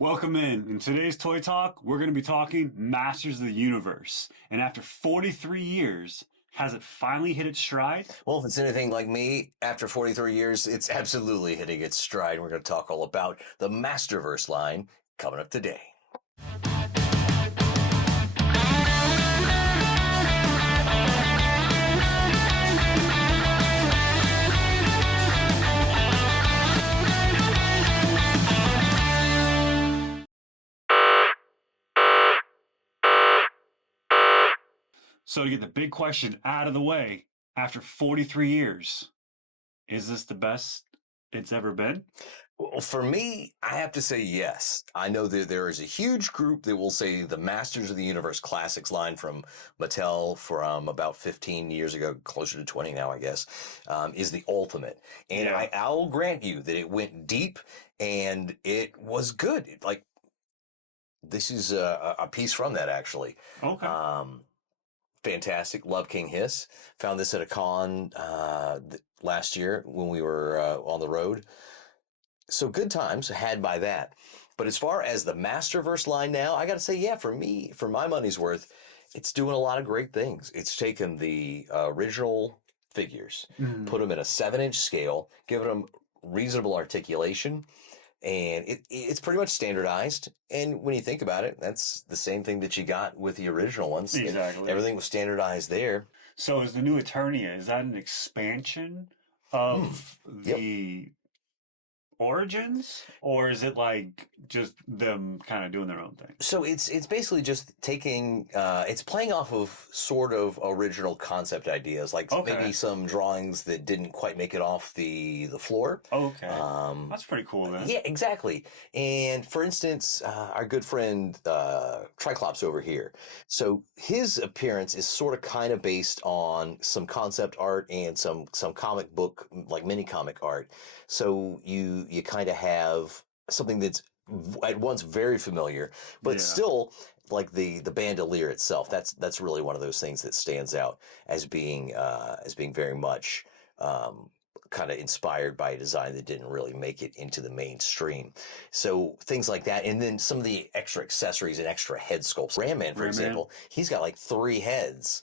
Welcome in today's Toy Talk, we're going to be talking Masters of the Universe. And after 43 years, has it finally hit its stride? Well, if it's anything like me, after 43 years, it's absolutely hitting its stride. We're going to talk all about the Masterverse line coming up today. So to get the big question out of the way, after 43 years, is this the best it's ever been? Well, for me, I have to say yes. I know that there is a huge group that will say the Masters of the Universe Classics line from Mattel from about 15 years ago, closer to 20 now, I guess, is the ultimate. And Yeah. I'll grant you that it went deep and it was good. This is a piece from that, actually. Okay. Fantastic. Love King Hiss. Found this at a con last year when we were on the road. So good times had by that. But as far as the Masterverse line now, I got to say, yeah, for me, for my money's worth, it's doing a lot of great things. It's taken the original figures, put them in a 7-inch scale, given them reasonable articulation, and it's pretty much standardized. And when you think about it, that's the same thing that you got with the original ones. Exactly. Everything was standardized there. So is the new Eternia, is that an expansion of the Origins, or is it like just them kind of doing their own thing? So it's basically just taking it's playing off of sort of original concept ideas, like maybe some drawings that didn't quite make it off the floor. Okay, that's pretty cool then. Yeah, exactly. And for instance, our good friend Triclops over here. So his appearance is sort of kind of based on some concept art and some comic book, like mini comic art. So you kind of have something that's at once very familiar, but still like the bandolier itself. That's really one of those things that stands out as being very much kind of inspired by a design that didn't really make it into the mainstream. So things like that, and then some of the extra accessories and extra head sculpts. Ram Man, for example, he's got like 3 heads.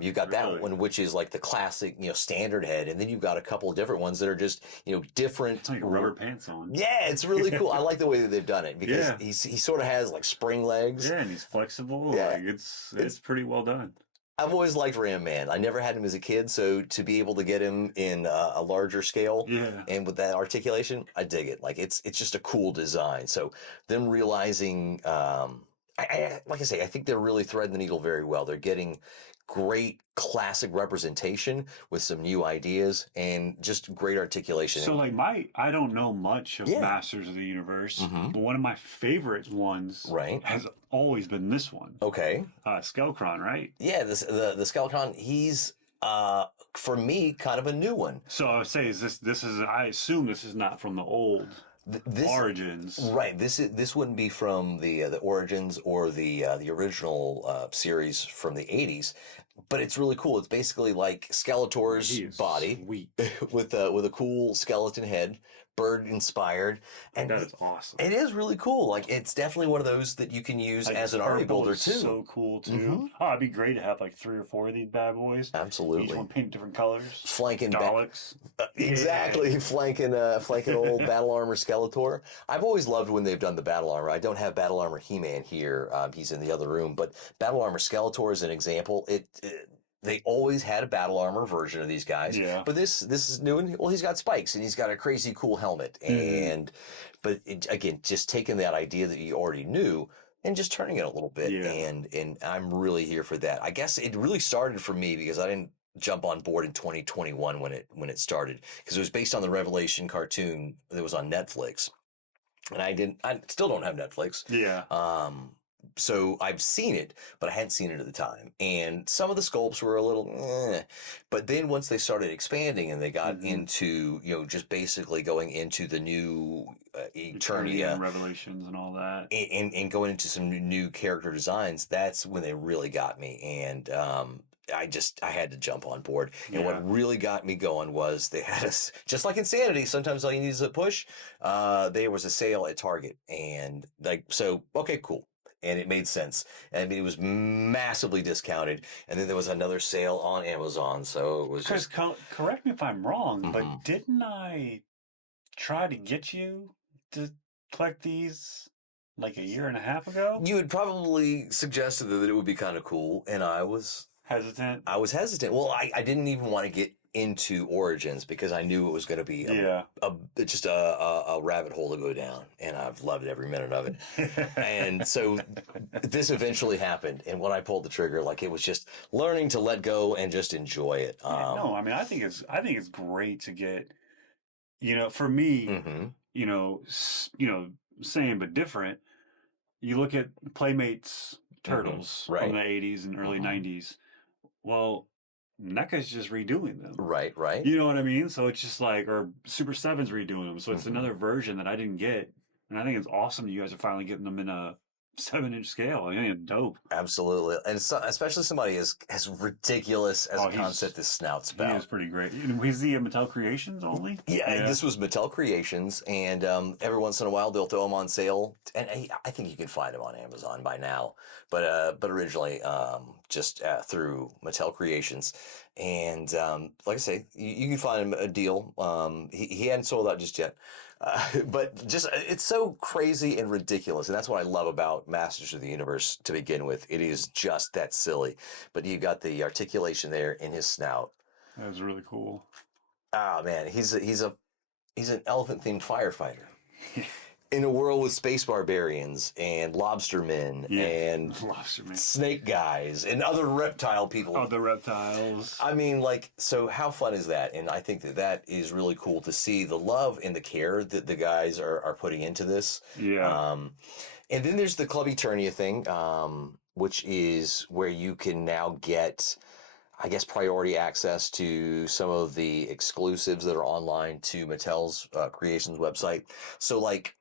You've got that one, which is like the classic, standard head, and then you've got a couple of different ones that are just, different. It's like rubber pants on. Yeah, it's really cool. I like the way that they've done it because he sort of has like spring legs. Yeah, and he's flexible. Yeah, like it's pretty well done. I've always liked Ram Man. I never had him as a kid, so to be able to get him in a larger scale and with that articulation, I dig it. Like it's just a cool design. So them realizing, like I say, I think they're really threading the needle very well. They're getting great classic representation with some new ideas and just great articulation. So like I don't know much of Masters of the Universe, but one of my favorite ones has always been this one. Okay. Skelecron, right? Yeah, the Skelecron, he's for me kind of a new one. So I would say I assume this is not from the old Origins. Right. This wouldn't be from the Origins or the original series from the 80s, but it's really cool. It's basically like Skeletor's body with a cool skeleton head, bird inspired, and that is awesome. It is really cool. Like it's definitely one of those that you can use as an army builder too. So cool too. Oh, it'd be great to have like 3 or 4 of these bad boys. Absolutely. Each one painted different colors. Flanking Daleks. Exactly. Flanking old Battle Armor Skeletor. I've always loved when they've done the Battle Armor. I don't have Battle Armor He-Man here. He's in the other room, but Battle Armor Skeletor is an example. They always had a Battle Armor version of these guys. Yeah. But this is new, and well, he's got spikes and he's got a crazy cool helmet. But again, just taking that idea that you already knew and just turning it a little bit. And I'm really here for that. I guess it really started for me because I didn't jump on board in 2021 when it started, because it was based on the Revelation cartoon that was on Netflix. And I still don't have Netflix. Yeah. So I've seen it, but I hadn't seen it at the time. And some of the sculpts were a little, but then once they started expanding and they got into, just basically going into the new Eternia and Revelations and all that, and going into some new character designs, that's when they really got me. And I had to jump on board. And Yeah. what really got me going was they had us, just like Insanity, sometimes all you need is a push. There was a sale at Target, and like, so, okay, cool. And it made sense. I mean, it was massively discounted. And then there was another sale on Amazon. So it was Chris, just, correct me if I'm wrong, mhm. but didn't I try to get you to collect these like a year and a half ago? You had probably suggested that it would be kind of cool. And Hesitant? I was hesitant. Well, I didn't even want to get into Origins because I knew it was going to be Yeah. just a rabbit hole to go down, and I've loved every minute of it. And so this eventually happened, and when I pulled the trigger, like it was just learning to let go and just enjoy it. Yeah, no, I mean, I think it's great to get, for me, Mhm, same but different. You look at Playmates mhm, Turtles from right, the 80s and early mhm, 90s. Well, NECA's just redoing them. right, right. You know what I mean? So it's just like, or Super Seven's redoing them. So it's Mhm. another version that I didn't get. And I think it's awesome you guys are finally getting them in a 7-inch scale. I think it's dope. Absolutely, and so, especially somebody as ridiculous as a Oh, concept as Snout he is Spout. pretty great. And he's the Mattel Creations only? Yeah, and Yeah. this was Mattel Creations, and every once in a while they'll throw them on sale, and I think you can find them on Amazon by now. But originally just through Mattel Creations, and like I say, you can find him a deal. He hadn't sold out just yet, but just it's so crazy and ridiculous, and that's what I love about Masters of the Universe to begin with. It is just that silly, but you've got the articulation there in his snout. That was really cool. Ah man, he's an elephant themed firefighter in a world with space barbarians and lobstermen Yeah. and Lobster Man. snake guys and other reptile people. Oh, the reptiles. I mean, like, so how fun is that? And I think that that is really cool to see the love and the care that the guys are putting into this. Yeah. Um, and then there's the Club Eternia thing, which is where you can now get, I guess, priority access to some of the exclusives that are online to Mattel's Creations website. So, like,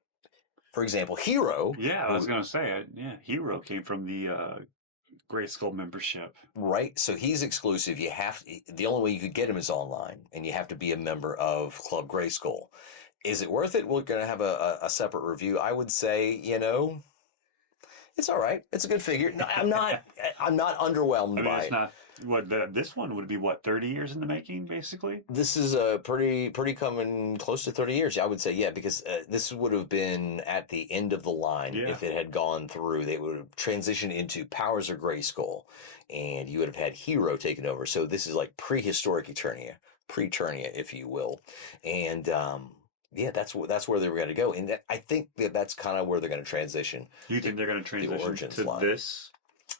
for example, Hero, Yeah, I was going to say it. Yeah. Hero came from the Gray Skull membership. right? So he's exclusive. The only way you could get him is online, and you have to be a member of Club Grayskull. Is it worth it? We're going to have a separate review. I would say, it's all right. It's a good figure. No, I'm not I underwhelmed mean, by it's it. not this one would be what, 30 years in the making, basically? This is a pretty coming close to 30 years. I would say, yeah, because this would have been at the end of the line Yeah. if it had gone through. They would have transitioned into Powers of Grayskull, and you would have had Hero taken over. So this is like prehistoric Eternia, pre-Eternia, if you will, and yeah, that's where they were going to go, and I think that's kind of where they're going to transition Do you think they're going to the transition Origins to line. this?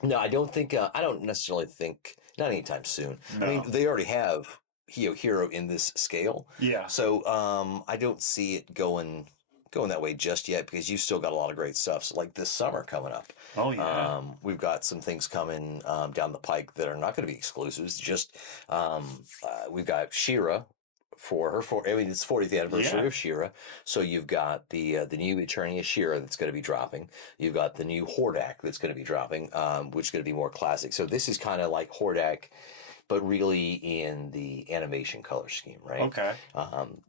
No, I don't think. I don't necessarily think. Not anytime soon. I mean, No. they already have Hero in this scale, Yeah. so I don't see it going that way just yet because you've still got a lot of great stuff. So like this summer coming up, Oh, yeah. we've got some things coming down the pike that are not going to be exclusives. Just we've got Shira for her I mean, it's 40th anniversary Yeah. of Shira, so you've got the new Eternia Shira that's going to be dropping. You've got the new Hordak that's going to be dropping, which is going to be more classic. So this is kind of like Hordak, but really in the animation color scheme, right? Okay.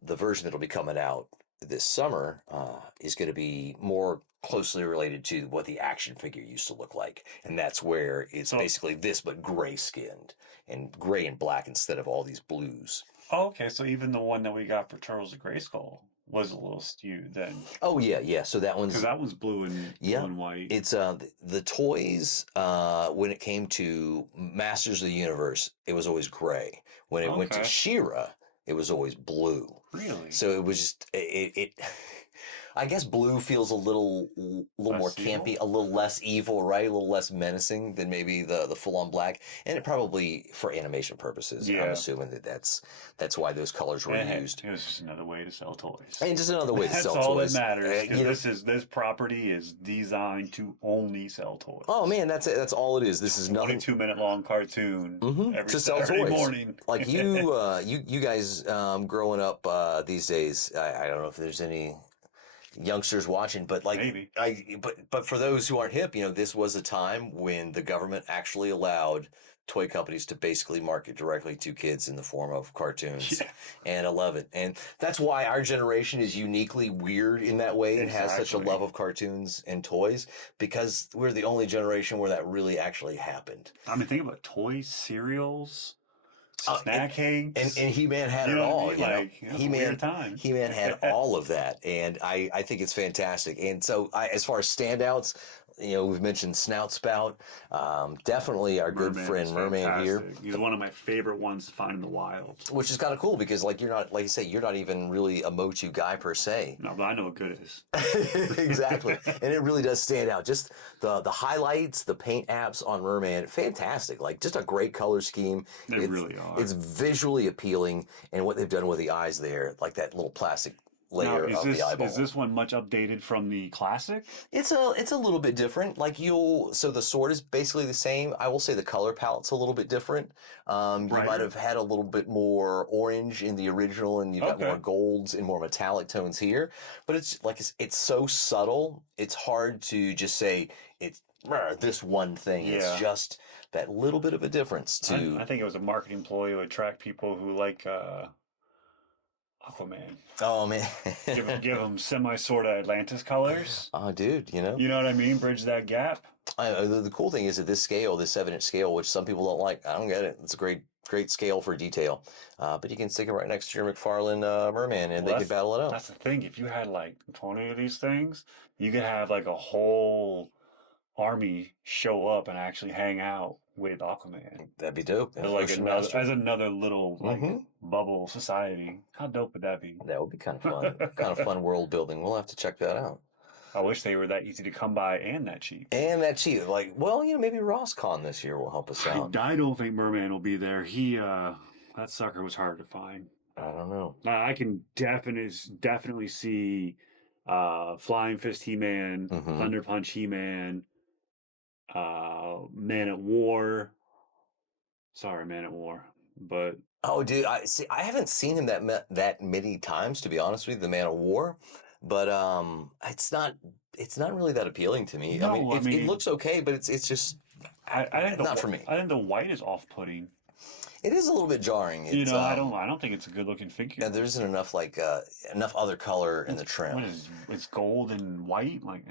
The version that'll be coming out this summer is going to be more closely related to what the action figure used to look like, and that's where it's So, basically this but gray skinned and gray and black instead of all these blues. okay, so even the one that we got for Turtles of Grayskull was a little skewed then, Oh yeah. So that because one's that one's blue yeah. and white. It's the toys when it came to Masters of the Universe, it was always gray. When it went to Okay. She-Ra, it was always blue. Really? So it was just it I guess blue feels a little more Less evil? campy, a little less evil, right? A little less menacing than maybe the full on black. And it probably for animation purposes, I'm Yeah. assuming that's why those colors were Eh, used. it was just another way to sell toys. And just another way to That's sell all toys. that matters, You know, because this property is designed to only sell toys. oh man, that's it. That's all it is. This is nothing 22-minute long cartoon every to sell Saturday toys. morning. Like you guys growing up these days. I don't know if there's any youngsters watching, but like Maybe. but for those who aren't hip, this was a time when the government actually allowed toy companies to basically market directly to kids in the form of cartoons. Yeah. And I love it. And that's why our generation is uniquely weird in that way and has such a Exactly. love of cartoons and toys, because we're the only generation where that really actually happened. I mean, think about toys, cereals, Uh, snack cakes. and He-Man had You it know what I all, mean? you know. Like, it was a weird time. He-Man had all of that, and I think it's fantastic. And so, as far as standouts, we've mentioned Snout Spout, definitely our good Merman is friend Merman here, fantastic. He's one of my favorite ones to find in the wild. which is kind of cool because, like, you're not, like you say, you're not even really a Motu guy per se. No, but I know what good is. Exactly, and it really does stand out. Just the highlights, the paint apps on Merman, fantastic. Like, just a great color scheme. They really are. It's visually appealing, and what they've done with the eyes there, like that little plastic Now, layer of the eyeball. is this one much updated from the classic? It's a little bit different. Like, so the sword is basically the same. I will say the color palette's a little bit different. You Brighter? might have had a little bit more orange in the original, and you've got Okay. more golds and more metallic tones here. But it's so subtle. It's hard to just say it's this one thing. It's Yeah. just that little bit of a difference to. I think it was a marketing ploy to attract people who like Aquaman. Oh man. Give them semi-sort of Atlantis colors. Oh, dude, You know what I mean? Bridge that gap. The cool thing is that this scale, this 7-inch scale, which some people don't like, I don't get it. It's a great scale for detail. But you can stick it right next to your McFarlane Merman, and Well, they could battle it out. That's the thing. If you had like 20 of these things, you could have like a whole army show up and actually hang out with Aquaman. That'd be dope. As like Ocean another, Master. as another little like Mhm. bubble society. How dope would that be? That would be kind of fun. Kind of fun world building. We'll have to check that out. I wish they were that easy to come by and that cheap. And that cheat, like, well, maybe RossCon this year will help us out. I don't think Merman will be there. That sucker was hard to find. I don't know. I can definitely see Flying Fist He-Man, Mhm. Thunder Punch He-Man, Man at War. Sorry, Man at War, but Oh, dude, I haven't seen him that many times, to be honest with you, the Man of War, but it's not really that appealing to me. No, I mean, it looks okay, but it's just I think not for me. I think the white is off-putting. It is a little bit jarring. You It's, know, I don't think it's a good-looking figure. yeah, there isn't enough enough other color in the trim. What is it's gold and white? Like,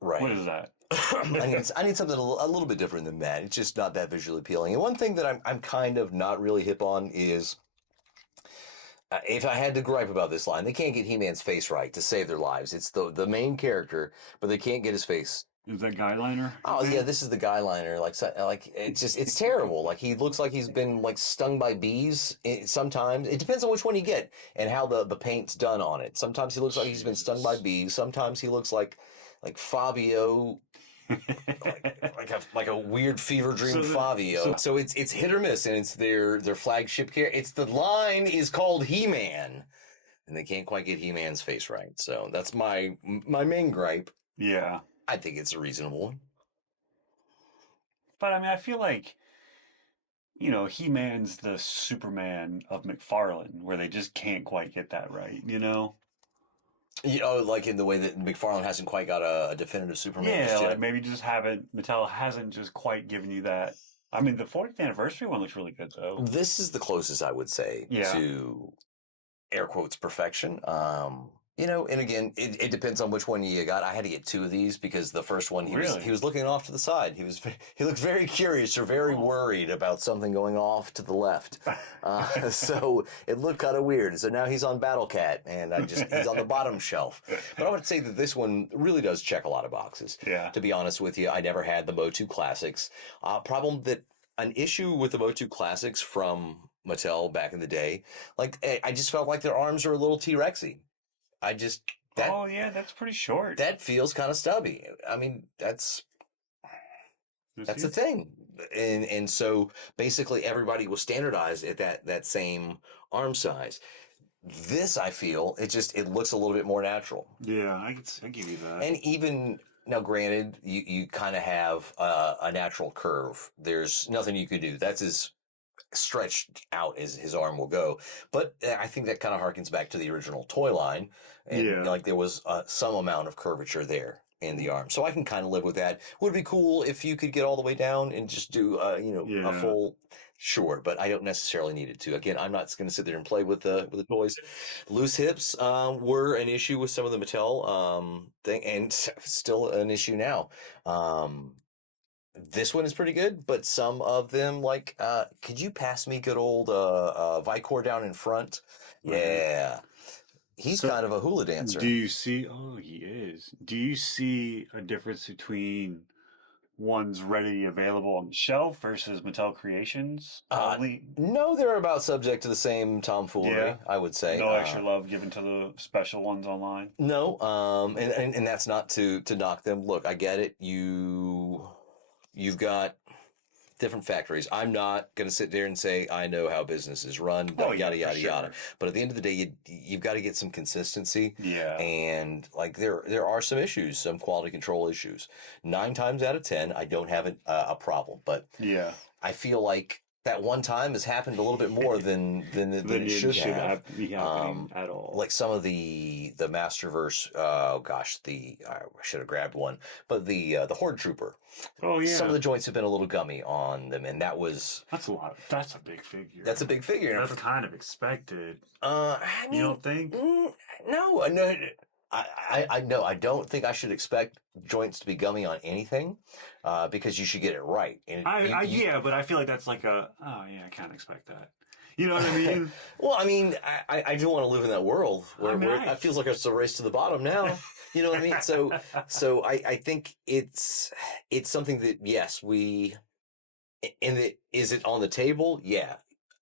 Right. what is that? I need something a little bit different than that. It's just not that visually appealing. And one thing that I'm kind of not really hip on is, if I had to gripe about this line, they can't get He-Man's face right to save their lives. It's the main character, but they can't get his face. Is that guy liner? Oh yeah, this is the guy liner. Like it's terrible. Like, he looks like he's been like stung by bees. Sometimes it depends on which one you get and how the paint's done on it. Sometimes he looks like he's been stung by bees. Sometimes he looks like Fabio, like a weird fever dream Fabio. So it's hit or miss, and it's their flagship character. It's the line is called He-Man, and they can't quite get He-Man's face right. So that's my main gripe. Yeah. I think it's a reasonable one. But I mean, I feel like, He-Man's the Superman of McFarlane, where they just can't quite get that right, you know? Like in the way that McFarlane hasn't quite got a definitive Superman Yeah, just yet. like maybe Mattel hasn't just quite given you that. I mean, the 40th anniversary one looks really good, though. This is the closest I would say to air quotes perfection. And again, it depends on which one you got. I had to get 2 of these because the first one he was looking off to the side. He looked very curious or very worried about something going off to the left. So it looked kind of weird. So now he's on Battle Cat, and he's on the bottom shelf. But I would say that this one really does check a lot of boxes. Yeah. To be honest with you, I never had the Motu Classics. An issue with the Motu Classics from Mattel back in the day, like, I just felt like their arms are a little T-Rexy. Oh yeah, that's pretty short. That feels kind of stubby. I mean, that's the thing. And so basically everybody was standardized at that same arm size. This, I feel, it looks a little bit more natural. Yeah, I give you that. And even now, granted, you kind of have a natural curve. There's nothing you could do. That's as stretched out as his arm will go. But I think that kind of harkens back to the original toy line. And like there was some amount of curvature there. and the arm. So I can kind of live with that. Would be cool if you could get all the way down and just do, a Yeah. full. Sure, but I don't necessarily need it to. Again, I'm not going to sit there and play with the toys. Loose hips were an issue with some of the Mattel thing, and still an issue now. Um, this one is pretty good, but some of them, like, could you pass me good old Vicor down in front? Right. Yeah, he's So, kind of a hula do dancer. you see? Oh, he is. Do you see a difference between one's ready available on the shelf versus Mattel Creations? Uh, Only, no, they're about subject to the same yeah. tomfoolery, I would say. No extra love given to the special ones online. No, and that's not to knock them. Look, I get it. You've got different factories. I'm not going to sit there and say I know how business is run, Oh yeah, yada for yada yada. sure. But at the end of the day, you've got to get some consistency, Yeah, and like there are some issues, some quality control issues. 9 times out of 10, I don't have a problem, but yeah. I feel like that one time has happened a little bit more than it should have. Be happening at all. Like some of the Masterverse. Oh gosh, I should have grabbed one, but the Horde Trooper. Oh Some of yeah, the joints have been a little gummy on them, and that was that's a lot. That's a big figure. that's a big figure. That's kind of expected. I You mean, don't think? no, no. I know. I don't think I should expect joints to be gummy on anything, because you should get it right. And Yeah, but I feel like that's like oh yeah, I can't expect that. You know what I mean? well, I mean, I do want to live in that world I mean, where it feels like it's a race to the bottom now. You know what I mean? So I think it's something that yes is it on the table? Yeah.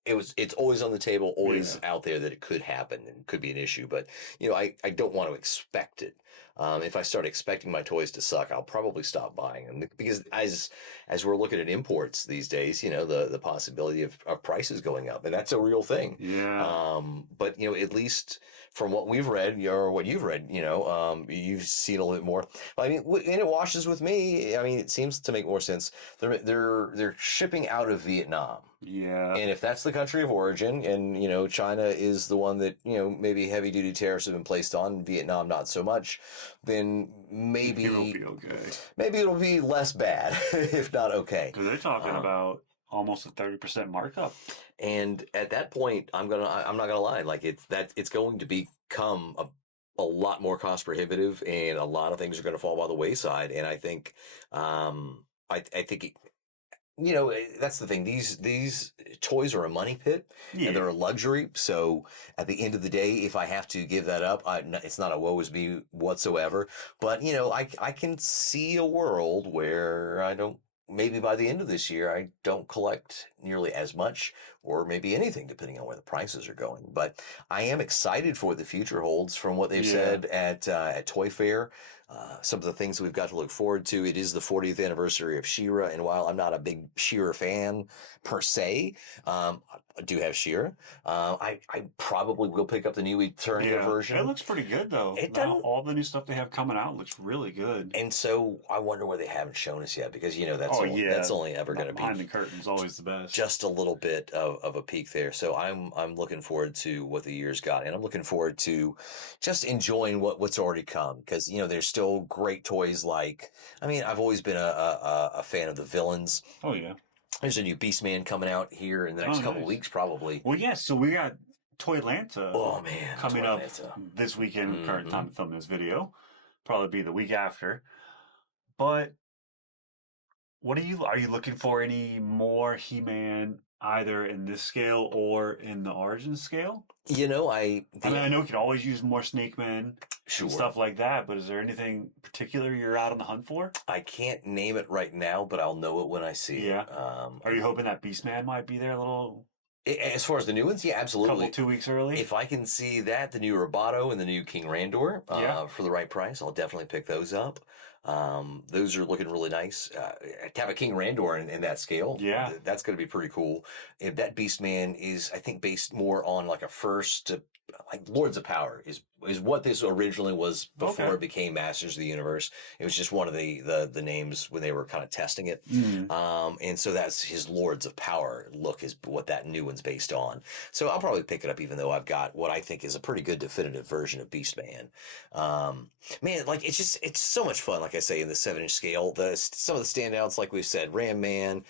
It's always on the table, always Yeah. out there that it could happen and could be an issue. But I don't want to expect it. If I start expecting my toys to suck, I'll probably stop buying them because as we're looking at imports these days, the possibility of prices going up, and that's a real thing. Yeah. But at least from what we've read or what you've read, you've seen a little bit more. I mean, and it washes with me. I mean, it seems to make more sense. They're shipping out of Vietnam. Yeah. And if that's the country of origin, and China is the one that maybe heavy duty tariffs have been placed on, Vietnam not so much, then maybe It'll be okay. maybe it'll be less bad, if not okay. Because they're talking about almost a 30% markup. And at that point, I'm not gonna lie, like it's going to become a lot more cost prohibitive, and a lot of things are going to fall by the wayside. And I think, I think. That's the thing. These toys are a money pit, and they're Yeah. a luxury. So at the end of the day, if I have to give that up, it's not a woe is me whatsoever. But I can see a world where I don't. Maybe by the end of this year, I don't collect nearly as much, or maybe anything, depending on where the prices are going. But I am excited for what the future holds from what they've Yeah. said at Toy Fair. Some of the things that we've got to look forward to. It is the 40th anniversary of She-Ra, and while I'm not a big She-Ra fan per se, I do have She-Ra. I probably will pick up the new Eternia Yeah. version. It looks pretty good though. It Now, doesn't. all the new stuff they have coming out looks really good. And so I wonder where they haven't shown us yet, because Oh yeah. that's only ever going to Behind be the curtain's always the best. just a little bit of a peek there. So I'm looking forward to what the year's got, and I'm looking forward to just enjoying what's already come, because there's still great toys. Like, I mean, I've always been a fan of the villains. Oh yeah. There's a new Beastman coming out here in the next Oh, couple nice. weeks, probably. Well, yes. So we got Toy Atlanta Oh man, coming Toy up Atlanta. this weekend. Current Mhm. time to film this video, probably be the week after. But what are you looking for? Any more He-Man either in this scale or in the Origin scale? I mean, I know you can always use more Snake Men Sure. and stuff like that, but is there anything particular you're out on the hunt for? I can't name it right now, but I'll know it when I see it. Yeah. Are you hoping that Beastman might be there a little As far as the new ones, yeah, absolutely. 2 weeks early? If I can see that, the new Roboto and the new King Randor, Yeah. for the right price, I'll definitely pick those up. Those are looking really nice. To have a King Randor in that scale, Yeah. that's going to be pretty cool. If that Beastman is, I think, based more on like a first to like Lords of Power is what this originally was before Okay. it became Masters of the Universe. It was just one of the names when they were kind of testing it. Mm. And so that's his Lords of Power look is what that new one's based on. So I'll probably pick it up, even though I've got what I think is a pretty good definitive version of Beastman. Man, like it's so much fun. Like I say, in the 7-inch scale, some of the standouts, like we've said, Ram Man,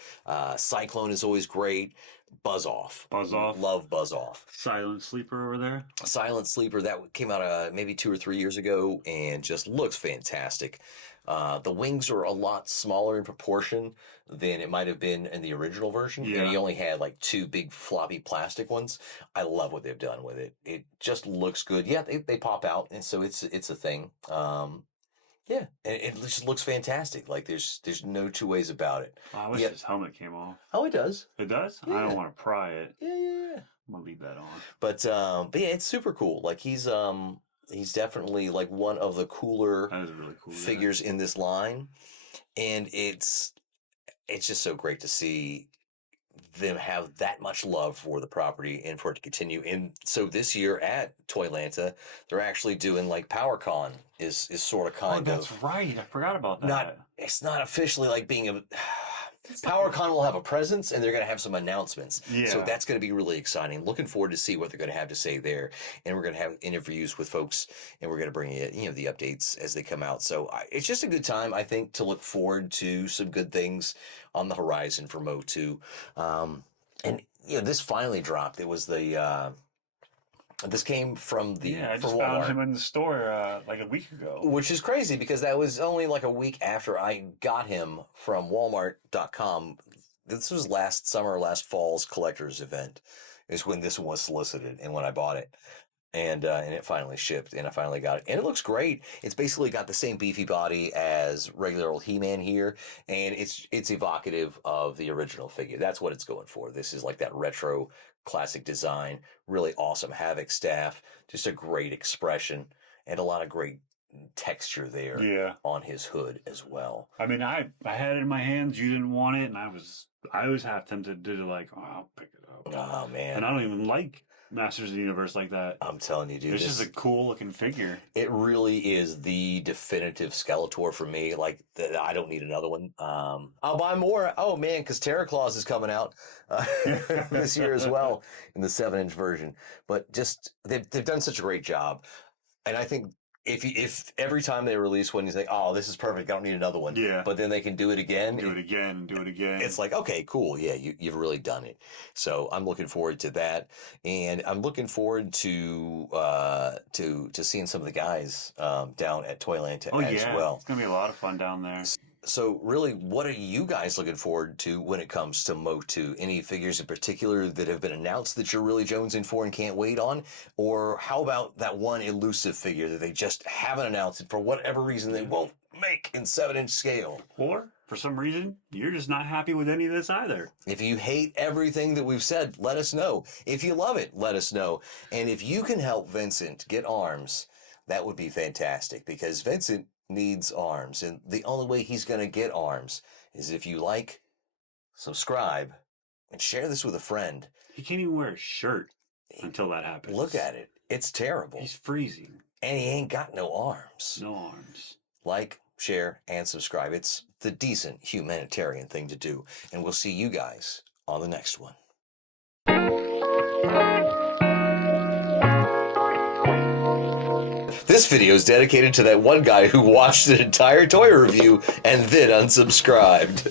Cyclone is always great. Buzz Off. Buzz Off. Love Buzz Off. Silent Sleeper over there. Silent Sleeper, that came out maybe 2 or 3 years ago and just looks fantastic. The wings are a lot smaller in proportion than it might have been in the original version. Yeah. And he only had like 2 big floppy plastic ones. I love what they've done with it. It just looks good. Yeah, they pop out, and so it's a thing. Yeah, and it just looks fantastic. Like there's no two ways about it. I wish Yeah. his helmet came off. Oh, it does. It does? I Yeah. don't want to pry it. Yeah. I'm gonna leave that on. But yeah, it's super cool. Like he's definitely like one of the cooler That is really cool. figures in this line, and it's just so great to see them have that much love for the property and for it to continue. And so this year at Toylanta, they're actually doing like PowerCon is sort of Oh, kind that's of right. I forgot about that. not. It's not officially like being a. PowerCon will have a presence, and they're going to have some announcements. Yeah. So that's going to be really exciting. Looking forward to see what they're going to have to say there, and we're going to have interviews with folks, and we're going to bring you the updates as they come out. So it's just a good time, I think, to look forward to some good things on the horizon for Motu. And this finally dropped. It was this came from I from just Walmart. found him in the store like a week ago. Which is crazy because that was only like a week after I got him from Walmart.com. This was last fall's collector's event is when this one was solicited and when I bought it. And it finally shipped and I finally got it. And it looks great. It's basically got the same beefy body as regular old He-Man here. And it's evocative of the original figure. That's what it's going for. This is like that retro classic design. Really awesome Havoc staff. Just a great expression and a lot of great texture there Yeah. on his hood as well. I mean, I had it in my hands. You didn't want it, and I was half tempted to like, oh, I'll pick it up. Oh, man. And I don't even like Masters of the Universe like that. I'm telling you, dude. It's just a cool looking figure. It really is the definitive Skeletor for me. Like, I don't need another one. I'll buy more. Oh, man, because Terror Claws is coming out this year as well in the 7-inch version. But just, they've done such a great job. And I think if every time they release one, you think, oh, this is perfect, I don't need another one. Yeah. But then they can do it again. Do it again. Do it again. It's like, okay, cool. Yeah, you've really done it. So I'm looking forward to that, and I'm looking forward to seeing some of the guys down at Toylanta as well. It's gonna be a lot of fun down there. So really, what are you guys looking forward to when it comes to Motu? Any figures in particular that have been announced that you're really jonesing for and can't wait on? Or how about that one elusive figure that they just haven't announced and for whatever reason they won't make in 7-inch scale? Or for some reason, you're just not happy with any of this either. If you hate everything that we've said, let us know. If you love it, let us know. And if you can help Vincent get arms, that would be fantastic because Vincent needs arms. And the only way he's going to get arms is if you like, subscribe, and share this with a friend. He can't even wear a shirt until that happens. Look at it. It's terrible. He's freezing. And he ain't got no arms. No arms. Like, share, and subscribe. It's the decent humanitarian thing to do. And we'll see you guys on the next one. This video is dedicated to that one guy who watched an entire toy review and then unsubscribed.